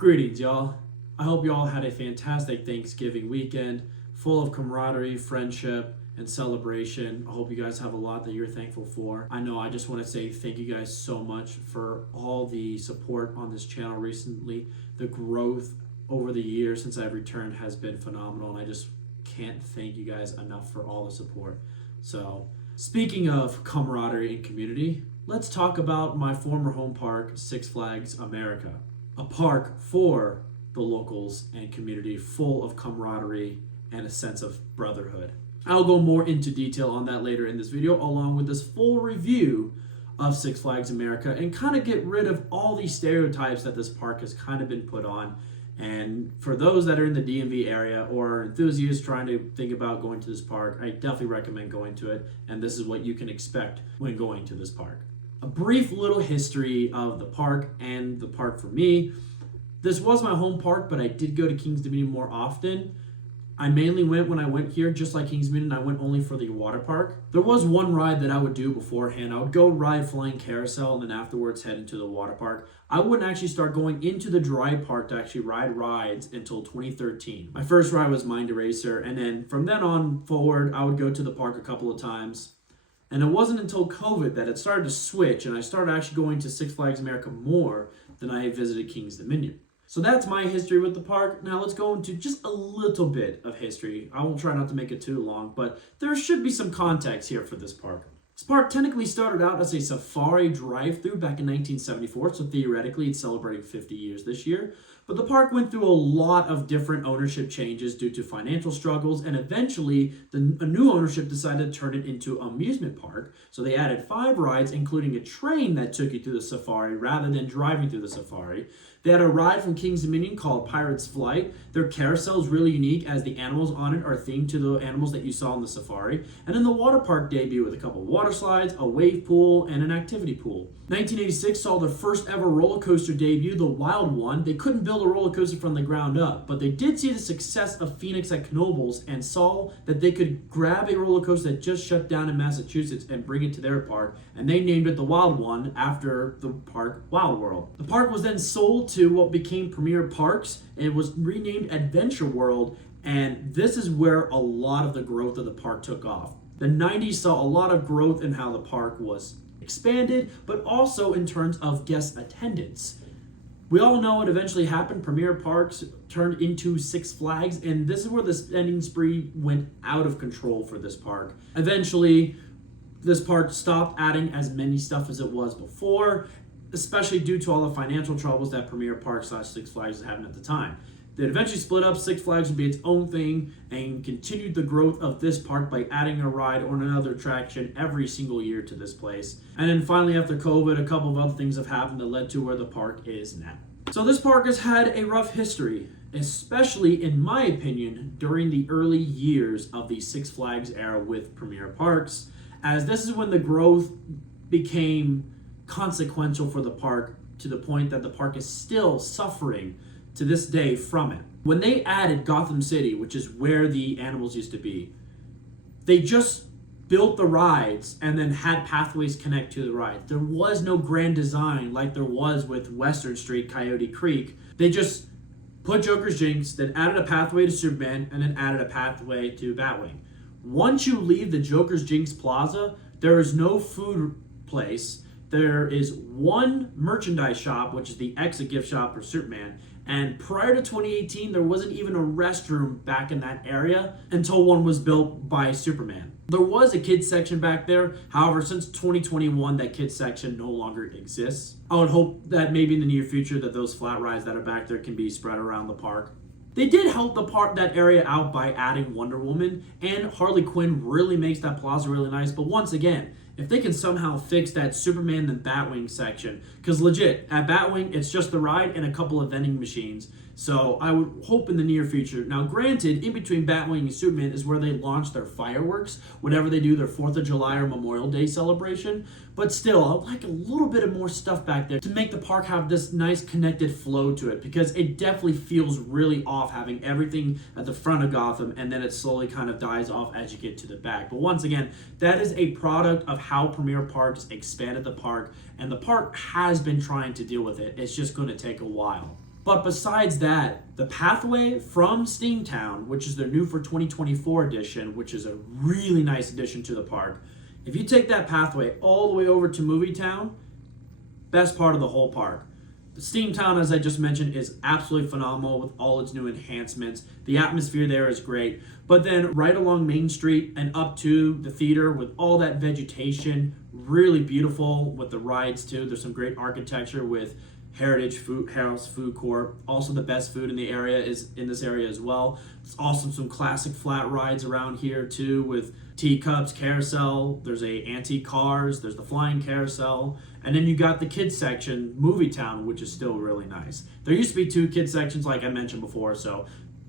Greetings, y'all. I hope you all had a fantastic Thanksgiving weekend full of camaraderie, friendship, and celebration. I hope you guys have a lot that you're thankful for. I know I just want to say thank you guys so much for all the support on this channel recently. The growth over the years since I've returned has been phenomenal, and I just can't thank you guys enough for all the support. So, speaking of camaraderie and community, let's talk about my former home park, Six Flags America. A park for the locals and community, full of camaraderie and a sense of brotherhood. I'll go more into detail on that later in this video, along with this full review of Six Flags America, and kind of get rid of all these stereotypes that this park has kind of been put on. And for those that are in the DMV area or enthusiasts trying to think about going to this park, I definitely recommend going to it, and this is what you can expect when going to this park. A brief little history of the park and the park for me. This was my home park, but I did go to Kings Dominion more often. I mainly went when I went here, just like Kings Dominion, I went only for the water park. There was one ride that I would do beforehand. I would go ride Flying Carousel and then afterwards head into the water park. I wouldn't actually start going into the dry park to actually ride rides until 2013. My first ride was Mind Eraser, and then from then on forward, I would go to the park a couple of times. And it wasn't until COVID that it started to switch, and I started actually going to Six Flags America more than I visited Kings Dominion. So that's my history with the park. Now let's go into just a little bit of history. I will try not to make it too long, but there should be some context here for this park. This park technically started out as a safari drive-through back in 1974, so theoretically it's celebrating 50 years this year. But the park went through a lot of different ownership changes due to financial struggles, and eventually a new ownership decided to turn it into an amusement park. So they added 5 rides, including a train that took you through the safari rather than driving through the safari. They had a ride from Kings Dominion called Pirate's Flight. Their carousel is really unique as the animals on it are themed to the animals that you saw in the safari. And then the water park debuted with a couple of water slides, a wave pool, and an activity pool. 1986 saw their first ever roller coaster debut, the Wild One. They couldn't build a roller coaster from the ground up, but they did see the success of Phoenix at Knoebels and saw that they could grab a roller coaster that just shut down in Massachusetts and bring it to their park, and they named it the Wild One after the park Wild World. The park was then sold to what became Premier Parks, and it was renamed Adventure World, and this is where a lot of the growth of the park took off. The 90s saw a lot of growth in how the park was expanded, but also in terms of guest attendance. We all know what eventually happened. Premier Parks turned into Six Flags, and this is where the spending spree went out of control for this park. Eventually, this park stopped adding as many stuff as it was before, especially due to all the financial troubles that Premier Parks / Six Flags was having at the time. They eventually split up. Six Flags would be its own thing and continued the growth of this park by adding a ride or another attraction every single year to this place. And then finally, after COVID, a couple of other things have happened that led to where the park is now. So this park has had a rough history, especially in my opinion, during the early years of the Six Flags era with Premier Parks, as this is when the growth became consequential for the park to the point that the park is still suffering to this day from it. When they added Gotham City, which is where the animals used to be, they just built the rides and then had pathways connect to the rides. There was no grand design like there was with Western Street, Coyote Creek. They just put Joker's Jinx, then added a pathway to Superman, and then added a pathway to Batwing. Once you leave the Joker's Jinx Plaza, there is no food place. There is one merchandise shop, which is the exit gift shop for Superman. And prior to 2018, there wasn't even a restroom back in that area until one was built by Superman. There was a kids section back there. However, since 2021, that kids section no longer exists. I would hope that maybe in the near future that those flat rides that are back there can be spread around the park. They did help that area out by adding Wonder Woman, and Harley Quinn really makes that plaza really nice. But once again, if they can somehow fix that Superman and Batwing section, because legit, at Batwing, it's just the ride and a couple of vending machines. So I would hope in the near future. Now granted, in between Batwing and Superman is where they launch their fireworks, whenever they do their 4th of July or Memorial Day celebration. But still, I would like a little bit of more stuff back there to make the park have this nice connected flow to it, because it definitely feels really off having everything at the front of Gotham and then it slowly kind of dies off as you get to the back. But once again, that is a product of how Premier Parks expanded the park, and the park has been trying to deal with it. It's just going to take a while. But besides that, the pathway from Steamtown, which is their new for 2024 edition, which is a really nice addition to the park, if you take that pathway all the way over to Movie Town, best part of the whole park. The Steamtown, as I just mentioned, is absolutely phenomenal with all its new enhancements. The atmosphere there is great. But then right along Main Street and up to the theater with all that vegetation, really beautiful with the rides too. There's some great architecture with Heritage Food House Food Court. Also, the best food in the area is in this area as well. There's also some classic flat rides around here too with teacups, carousel. There's antique cars. There's the flying carousel. And then you got the kids section, Movie Town, which is still really nice. There used to be 2 kids sections like I mentioned before, so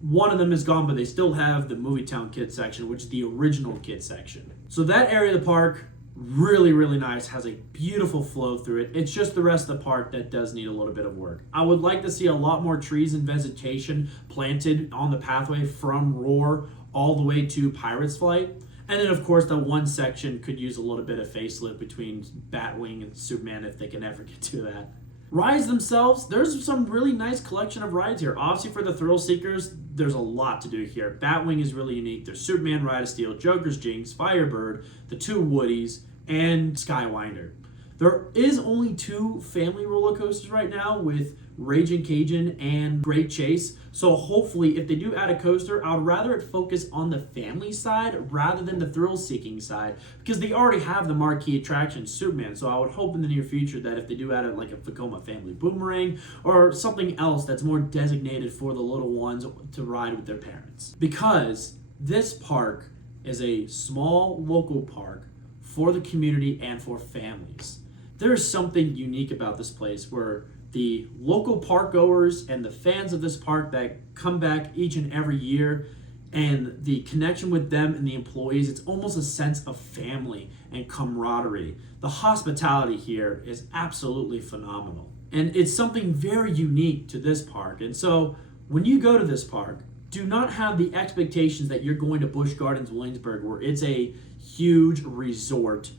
one of them is gone, but they still have the Movie Town kids section, which is the original kids section. So that area of the park, really, really nice, has a beautiful flow through it. It's just the rest of the park that does need a little bit of work. I would like to see a lot more trees and vegetation planted on the pathway from Roar all the way to Pirates Flight. And then, of course, the one section could use a little bit of facelift between Batwing and Superman if they can ever get to that. Rides themselves, there's some really nice collection of rides here. Obviously, for the thrill seekers, there's a lot to do here. Batwing is really unique. There's Superman, Ride of Steel, Joker's Jinx, Firebird, the 2 Woodies, and Skywinder. There is only 2 family roller coasters right now with Raging Cajun and Great Chase. So hopefully, if they do add a coaster, I'd rather it focus on the family side rather than the thrill-seeking side, because they already have the marquee attraction, Superman. So I would hope in the near future that if they do add like a Vekoma Family Boomerang or something else that's more designated for the little ones to ride with their parents. Because this park is a small local park for the community and for families. There's something unique about this place where the local park goers and the fans of this park that come back each and every year, and the connection with them and the employees, it's almost a sense of family and camaraderie. The hospitality here is absolutely phenomenal. And it's something very unique to this park. And so when you go to this park, do not have the expectations that you're going to Busch Gardens Williamsburg, where it's a huge resort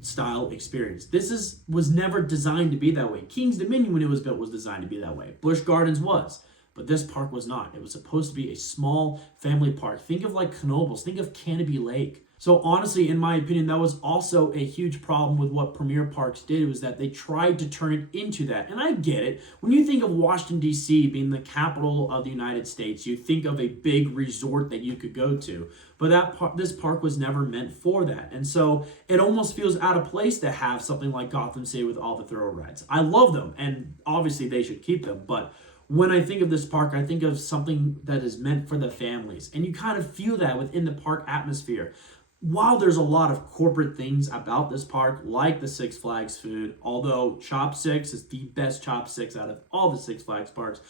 style experience. This was never designed to be that way. King's Dominion, when it was built, was designed to be that way. Busch Gardens was, but this park was not. It was supposed to be a small family park. Think of like Knoebels, think of Canopy Lake. So honestly, in my opinion, that was also a huge problem with what Premier Parks did, was that they tried to turn it into that. And I get it. When you think of Washington, D.C. being the capital of the United States, you think of a big resort that you could go to. But this park was never meant for that. And so it almost feels out of place to have something like Gotham City with all the thrill rides. I love them, and obviously they should keep them. But when I think of this park, I think of something that is meant for the families. And you kind of feel that within the park atmosphere. While there's a lot of corporate things about this park, like the Six Flags food, although Chop Six is the best Chop Six out of all the Six Flags parks,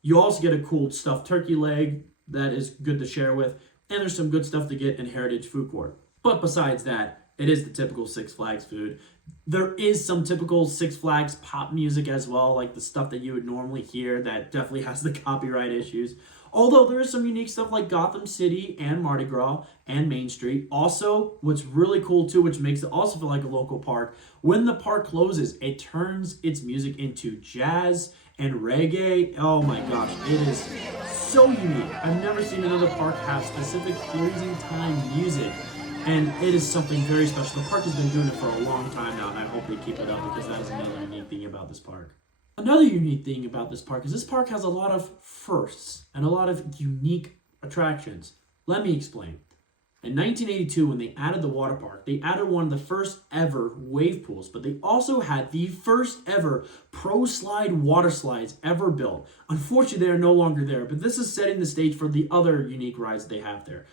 you also get a cool stuffed turkey leg that is good to share with, and there's some good stuff to get in Heritage Food Court. But besides that, it is the typical Six Flags food. There is some typical Six Flags pop music as well, like the stuff that you would normally hear that definitely has the copyright issues. Although there is some unique stuff like Gotham City and Mardi Gras and Main Street. Also, what's really cool too, which makes it also feel like a local park, when the park closes, it turns its music into jazz and reggae. Oh my gosh, it is so unique. I've never seen another park have specific closing time music. And it is something very special. The park has been doing it for a long time now, and I hope they keep it up, because that is another unique thing about this park. Another unique thing about this park is this park has a lot of firsts and a lot of unique attractions. Let me explain. In 1982, when they added the water park, they added one of the first ever wave pools, but they also had the first ever pro slide water slides ever built. Unfortunately, they are no longer there, but this is setting the stage for the other unique rides they have there.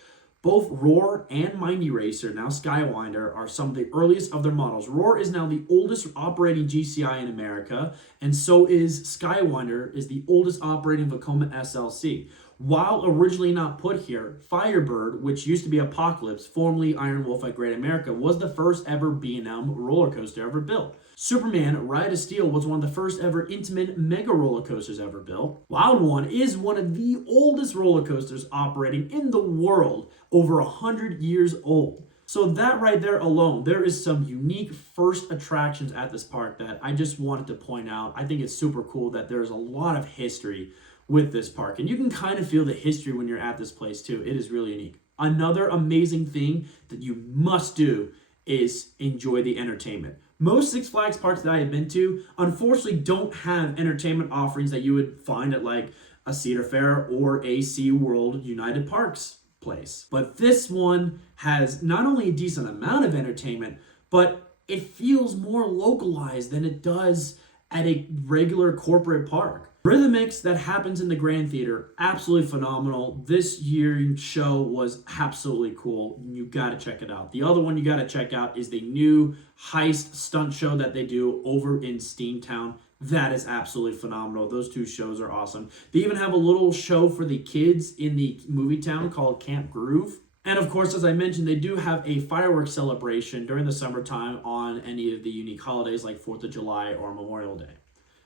Both Roar and Mindy Racer, now Skywinder, are some of the earliest of their models. Roar is now the oldest operating GCI in America, and so is Skywinder, is the oldest operating Vekoma SLC. While originally not put here, Firebird, which used to be Apocalypse, formerly Iron Wolf at Great America, was the first ever B&M roller coaster ever built. Superman Ride of Steel was one of the first ever Intamin mega roller coasters ever built. Wild One is one of the oldest roller coasters operating in the world, over 100 years old. So that right there alone, there is some unique first attractions at this park that I just wanted to point out. I think it's super cool that there's a lot of history with this park. And you can kind of feel the history when you're at this place too. It is really unique. Another amazing thing that you must do is enjoy the entertainment. Most Six Flags parks that I have been to, unfortunately, don't have entertainment offerings that you would find at like a Cedar Fair or a SeaWorld United Parks place. But this one has not only a decent amount of entertainment, but it feels more localized than it does at a regular corporate park. Rhythmix that happens in the Grand Theater, absolutely phenomenal. This year's show was absolutely cool. You gotta check it out. The other one you gotta check out is the new heist stunt show that they do over in Steamtown. That is absolutely phenomenal. Those two shows are awesome. They even have a little show for the kids in the movie town called Camp Groove. And of course, as I mentioned, they do have a fireworks celebration during the summertime on any of the unique holidays like 4th of July or Memorial Day.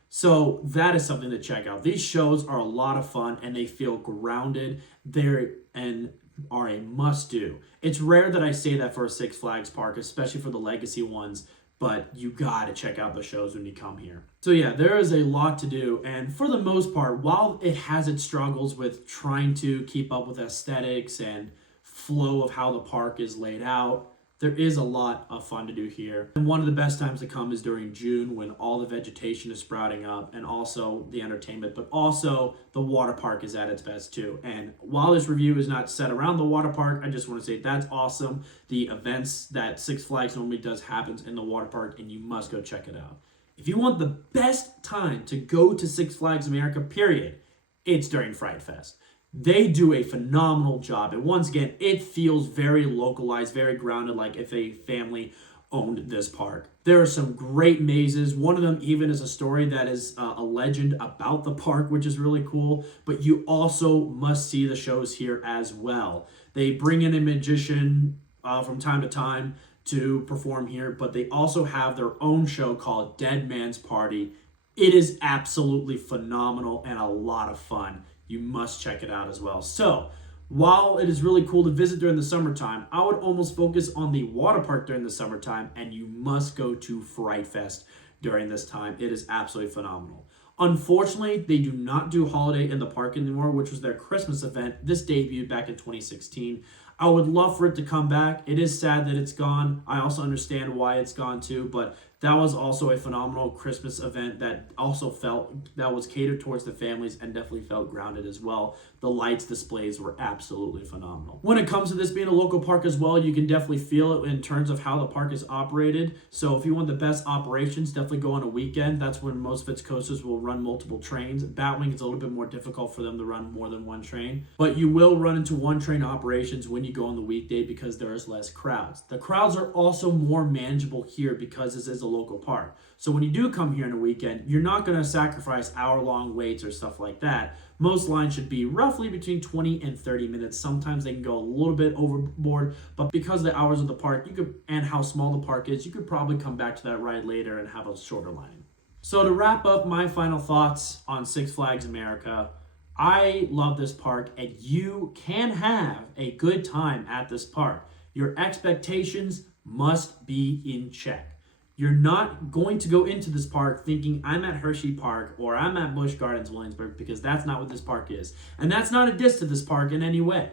So that is something to check out. These shows are a lot of fun and they feel grounded. And are a must-do. It's rare that I say that for a Six Flags park, especially for the legacy ones, but you gotta check out the shows when you come here. So yeah, there is a lot to do, and for the most part, while it has its struggles with trying to keep up with aesthetics and flow of how the park is laid out, there is a lot of fun to do here. And one of the best times to come is during June when all the vegetation is sprouting up and also the entertainment, but also the water park is at its best too. And while this review is not set around the water park, I just want to say that's awesome. The events that Six Flags normally does happens in the water park and you must go check it out. If you want the best time to go to Six Flags America, period, it's during Fright Fest. They do a phenomenal job. And once again, it feels very localized, very grounded, like if a family owned this park. There are some great mazes. One of them even is a story that is a legend about the park, which is really cool. But you also must see the shows here as well. They bring in a magician from time to time to perform here, but they also have their own show called Dead Man's Party. It is absolutely phenomenal and a lot of fun. You must check it out as well. So, while it is really cool to visit during the summertime, I would almost focus on the water park during the summertime, and you must go to Fright Fest during this time. It is absolutely phenomenal. Unfortunately, they do not do Holiday in the Park anymore, which was their Christmas event. This debuted back in 2016. I would love for it to come back. It is sad that it's gone. I also understand why it's gone too, but that was also a phenomenal Christmas event that also that was catered towards the families and definitely felt grounded as well. The lights displays were absolutely phenomenal. When it comes to this being a local park as well, you can definitely feel it in terms of how the park is operated. So if you want the best operations, definitely go on a weekend. That's when most of its coasters will run multiple trains. Batwing is a little bit more difficult for them to run more than one train, but you will run into one train operations when you go on the weekday because there is less crowds. The crowds are also more manageable here because this is a local park. So when you do come here on a weekend, you're not going to sacrifice hour-long waits or stuff like that. Most lines should be roughly between 20 and 30 minutes. Sometimes they can go a little bit overboard, but because of the hours of the park and how small the park is, you could probably come back to that ride later and have a shorter line. So to wrap up my final thoughts on Six Flags America, I love this park and you can have a good time at this park. Your expectations must be in check. You're not going to go into this park thinking I'm at Hershey Park or I'm at Busch Gardens, Williamsburg, because that's not what this park is. And that's not a diss to this park in any way.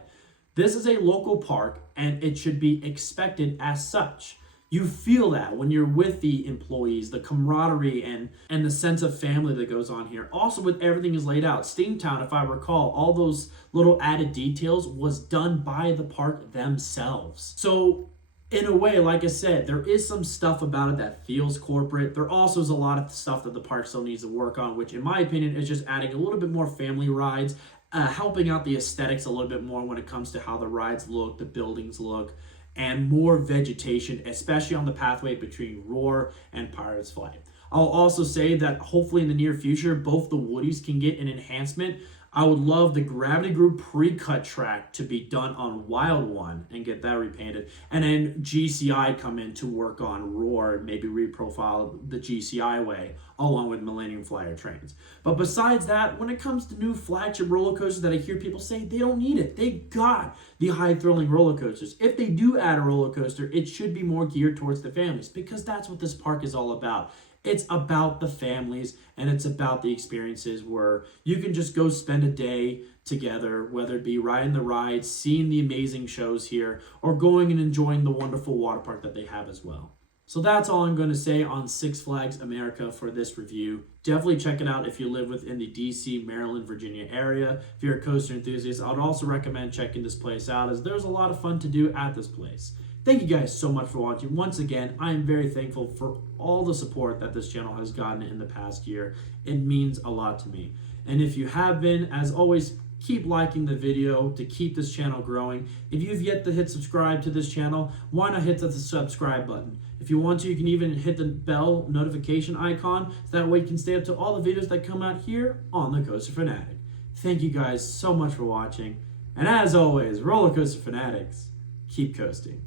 This is a local park and it should be expected as such. You feel that when you're with the employees, the camaraderie and the sense of family that goes on here. Also with everything is laid out. Steamtown, if I recall, all those little added details was done by the park themselves. So in a way, like I said, there is some stuff about it that feels corporate. There also is a lot of stuff that the park still needs to work on, which in my opinion is just adding a little bit more family rides, helping out the aesthetics a little bit more when it comes to how the rides look, the buildings look, and more vegetation, especially on the pathway between Roar and Pirates Flight. I'll also say that hopefully in the near future, both the Woodies can get an enhancement. I would love the Gravity Group pre-cut track to be done on Wild One and get that repainted. And then GCI come in to work on Roar, maybe reprofile the GCI way, along with Millennium Flyer trains. But besides that, when it comes to new flagship roller coasters that I hear people say, they don't need it. They got the high thrilling roller coasters. If they do add a roller coaster, it should be more geared towards the families, because that's what this park is all about. It's about the families, and it's about the experiences where you can just go spend a day together, whether it be riding the rides, seeing the amazing shows here, or going and enjoying the wonderful water park that they have as well. So that's all I'm going to say on Six Flags America for this review. Definitely check it out if you live within the DC, Maryland, Virginia area. If you're a coaster enthusiast, I would also recommend checking this place out, as there's a lot of fun to do at this place. Thank you guys so much for watching. Once again, I am very thankful for all the support that this channel has gotten in the past year. It means a lot to me. And if you have been, as always, keep liking the video to keep this channel growing. If you've yet to hit subscribe to this channel, why not hit the subscribe button? If you want to, you can even hit the bell notification icon, so that way you can stay up to all the videos that come out here on the Coaster Fanatic. Thank you guys so much for watching. And as always, roller coaster fanatics, keep coasting.